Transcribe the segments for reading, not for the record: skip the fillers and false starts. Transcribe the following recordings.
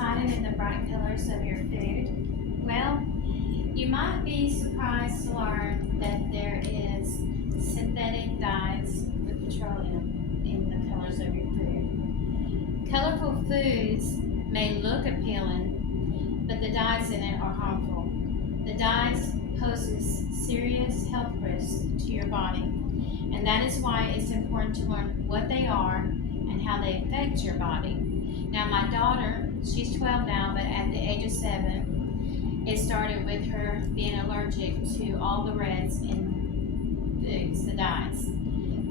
hiding in the bright colors of your food? Well, you might be surprised to learn that there is synthetic dyes with petroleum in the colors of your food. Colorful foods may look appealing, but the dyes in it are harmful. The dyes poses serious health risks to your body, and that is why it's important to learn what they are and how they affect your body. Now, my daughter, she's 12 now, but at the age of 7, it started with her being allergic to all the reds in the dyes,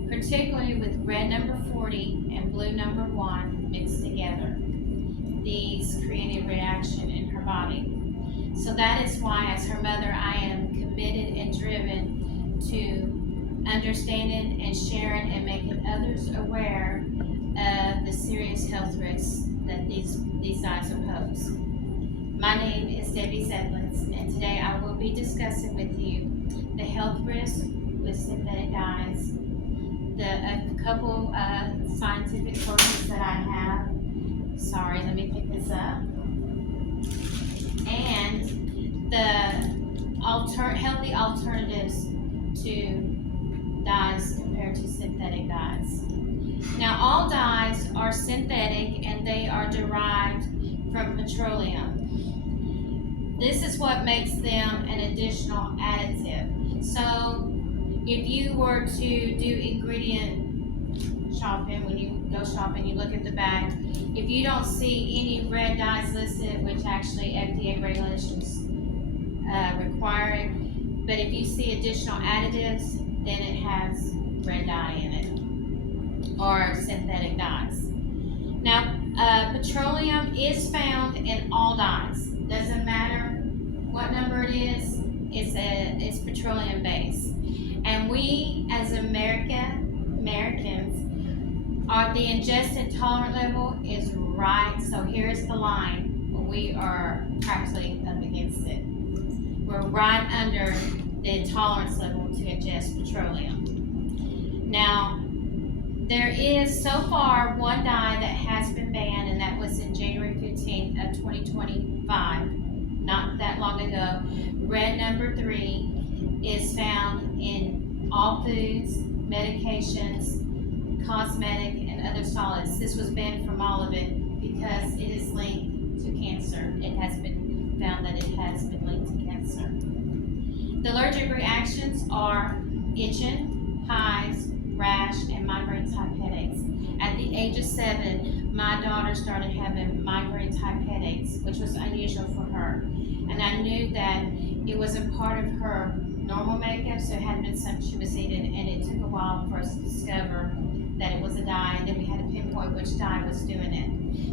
particularly with red number 40 and blue number 1 mixed together. These created a reaction in her body. So that is why, as her mother, I am committed and driven to understanding and sharing and making others aware of the serious health risks that these dyes pose. My name is Debbie Zedlitz, and today I will be discussing with you the health risks with synthetic dyes, a couple scientific sources that I have. Sorry, let me pick this up. And the healthy alternatives to dyes compared to synthetic dyes. Now, all dyes are synthetic and they are derived from petroleum. This is what makes them an additional additive. So, if you were to do ingredient shopping, when you go shopping, you look at the back, if you don't see any red dyes listed, which actually FDA regulations require it, but if you see additional additives, then it has red dye in it, or synthetic dyes. Now, petroleum is found in all dyes. Doesn't matter what number it is, it's petroleum based. And we, as Americans, the ingested tolerant level is right. So here's the line. We are practically up against it. We're right under the tolerance level to ingest petroleum. Now, there is so far one dye that has been banned, and that was in January 15th of 2025, not that long ago. Red number 3 is found in all foods, medications, cosmetic, and other solids. This was banned from all of it because it is linked to cancer. It has been found that it has been linked to cancer. The allergic reactions are itching, hives, rash, and migraine-type headaches. At the age of 7, my daughter started having migraine-type headaches, which was unusual for her. And I knew that it wasn't part of her normal makeup, so it hadn't been something she was eating, and it took a while for us to discover that it was a dye, and then we had to pinpoint which dye was doing it.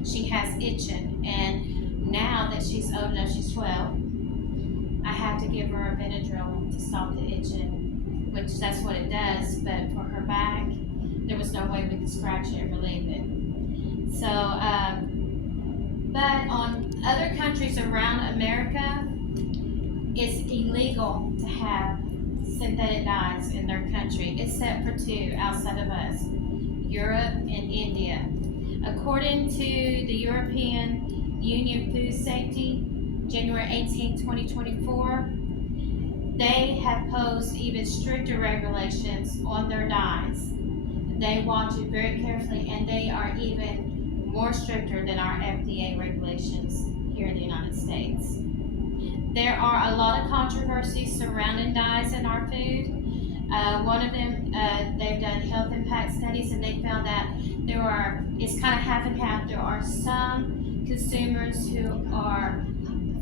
She has itching, and now that she's old enough, she's 12, I have to give her a Benadryl to stop the itching, which that's what it does, but for her back, there was no way we could scratch it and relieve it. So, but on other countries around America, it's illegal to have synthetic dyes in their country, except for 2 outside of us, Europe and India. According to the European Union Food Safety, January 18, 2024, they have posed even stricter regulations on their dyes. They watch it very carefully, and they are even more stricter than our FDA regulations here in the United States. There are a lot of controversies surrounding dyes in our food. One of them, they've done health impact studies, and they found that it's kind of half and half. There are some consumers who are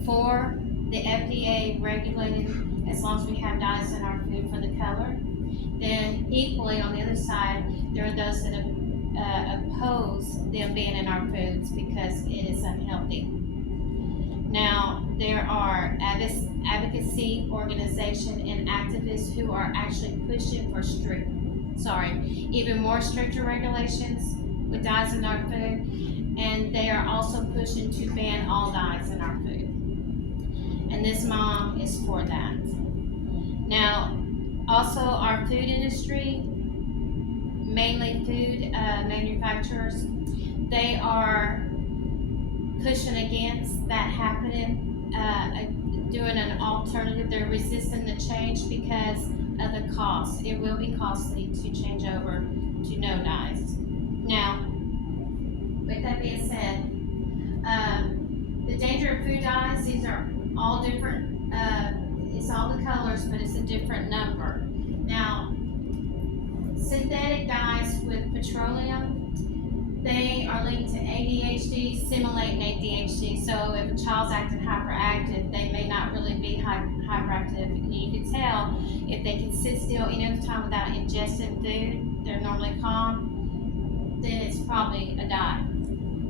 for the FDA regulated as long as we have dyes in our food for the color. Then equally on the other side, there are those that oppose them being in our foods because it is unhealthy. Now, there are advocacy organizations and activists who are actually pushing for even more stricter regulations with dyes in our food, and they are also pushing to ban all dyes in our food. And this mom is for that. Now, also our food industry, mainly food manufacturers, they are pushing against that happening, doing an alternative. They're resisting the change because of the cost. It will be costly to change over to no dyes. Now, with that being said, the danger of food dyes, these are all different, it's all the colors, but it's a different number. Now, synthetic dyes with petroleum, they are linked to ADHD, simulating ADHD. So if a child's acting hyperactive, they may not really be hyperactive. And you can tell if they can sit still any other time without ingesting food, they're normally calm, then it's probably a dye.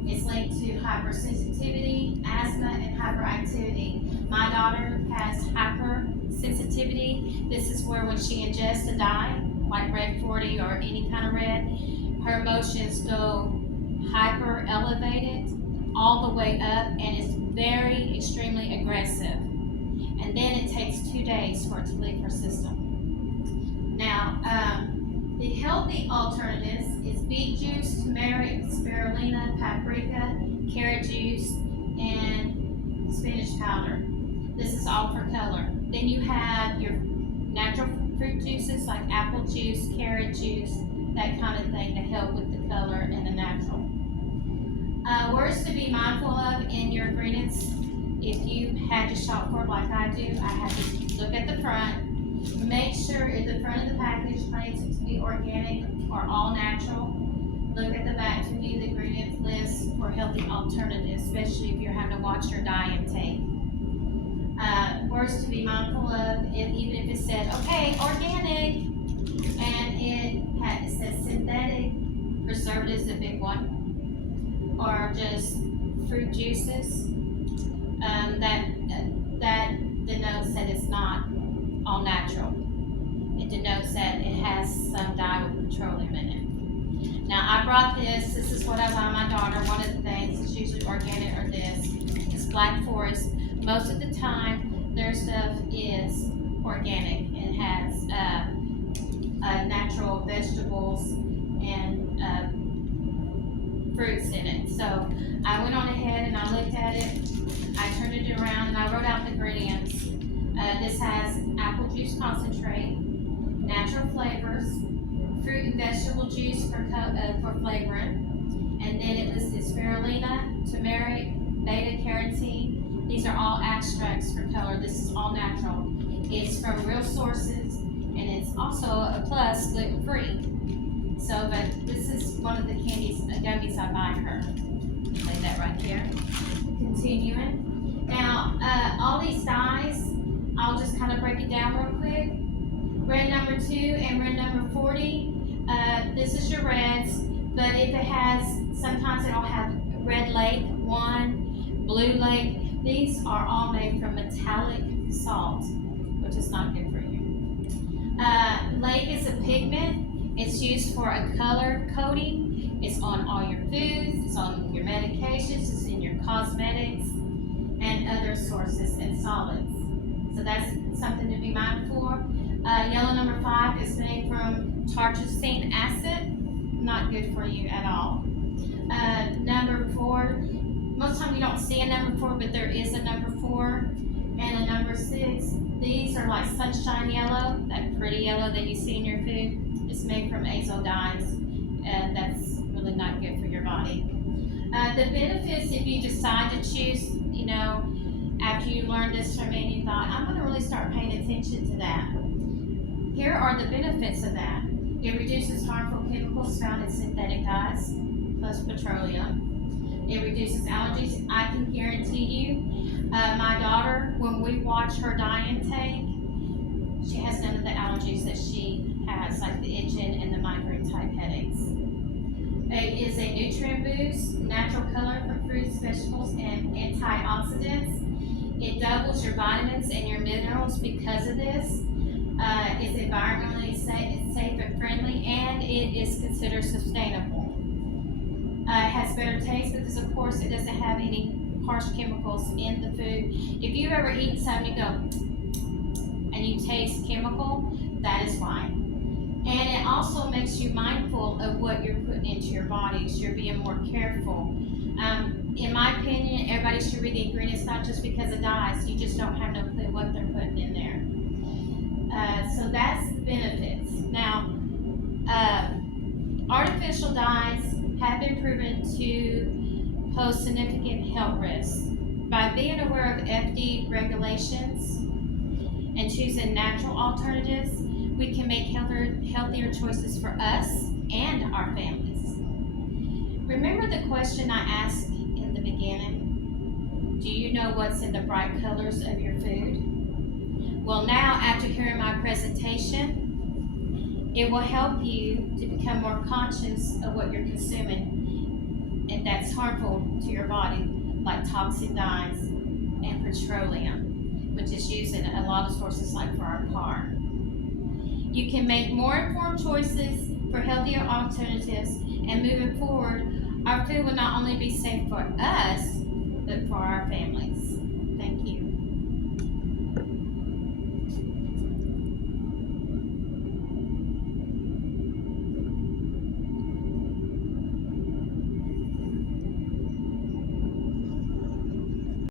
It's linked to hypersensitivity, asthma, and hyperactivity. My daughter has hypersensitivity. This is where when she ingests a dye, like red 40 or any kind of red, her emotions go hyper elevated all the way up, and it's very extremely aggressive. And then it takes 2 days for it to leave her system. Now, the healthy alternatives is beet juice, turmeric, spirulina, paprika, carrot juice, and spinach powder. This is all for color. Then you have your natural fruit juices like apple juice, carrot juice, that kind of thing to help with the color and the natural. Words to be mindful of in your ingredients. If you had to shop for it like I do, I have to look at the front. Make sure if the front of the package claims it to be organic or all natural. Look at the back to view the ingredients list for healthy alternatives, especially if you're having to watch your diet intake. Words to be mindful of, even if it said, okay, organic, and it says synthetic, preservatives, a big one, or just fruit juices, that denotes that it's not all natural. It denotes that it has some dye with petroleum in it. Now, I brought this is what I buy my daughter. One of the things is usually organic or this. It's Black Forest. Most of the time, their stuff is organic. It has natural vegetables and fruits in it. So I went on ahead and I looked at it. I turned it around and I wrote out the ingredients. This has apple juice concentrate, natural flavors, fruit and vegetable juice for flavoring, and then it listed spirulina, turmeric, beta carotene. These are all extracts for color. This is all natural. It's from real sources, and it's also a plus gluten-free. So, but this is one of the gummies I buy her. Lay that right there. Continuing. Now, all these dyes, I'll just kind of break it down real quick. Red number 2 and red number 40. This is your reds, but if it has, sometimes it'll have red lake 1, blue lake. These are all made from metallic salt, which is not good for you. Lake is a pigment. It's used for a color coding. It's on all your foods, it's on your medications, it's in your cosmetics, and other sources and solids. So that's something to be mindful for. Yellow number 5 is made from tartrazine acid. Not good for you at all. Number 4, most time you don't see a number 4, but there is a number 4. And a number 6, these are like sunshine yellow, that pretty yellow that you see in your food. It's made from azo dyes, and that's really not good for your body. The benefits, if you decide to choose, after you learned this from me and you thought, I'm going to really start paying attention to that. Here are the benefits of that. It reduces harmful chemicals found in synthetic dyes, plus petroleum. It reduces allergies. I can guarantee you, my daughter, when we watch her dye intake, she has none of the allergies that she has, like the itching and the migraine type headaches. It is a nutrient boost, natural color from fruits, vegetables, and antioxidants. It doubles your vitamins and your minerals because of this. It's environmentally safe and friendly, and it is considered sustainable. It has better taste because, of course, it doesn't have any harsh chemicals in the food. If you've ever eaten something, you go, and you taste chemical, that is why. And it also makes you mindful of what you're putting into your body, so you're being more careful. In my opinion, everybody should read the ingredients, not just because of dyes. You just don't have no clue what they're putting in there. So that's the benefits. Now, artificial dyes have been proven to pose significant health risks. By being aware of FDA regulations and choosing natural alternatives, we can make healthier choices for us and our families. Remember the question I asked in the beginning? Do you know what's in the bright colors of your food? Well, now, after hearing my presentation, it will help you to become more conscious of what you're consuming and that's harmful to your body, like toxic dyes and petroleum, which is used in a lot of sources like for our car. You can make more informed choices for healthier alternatives, and moving forward, our food will not only be safe for us, but for our families. Thank you.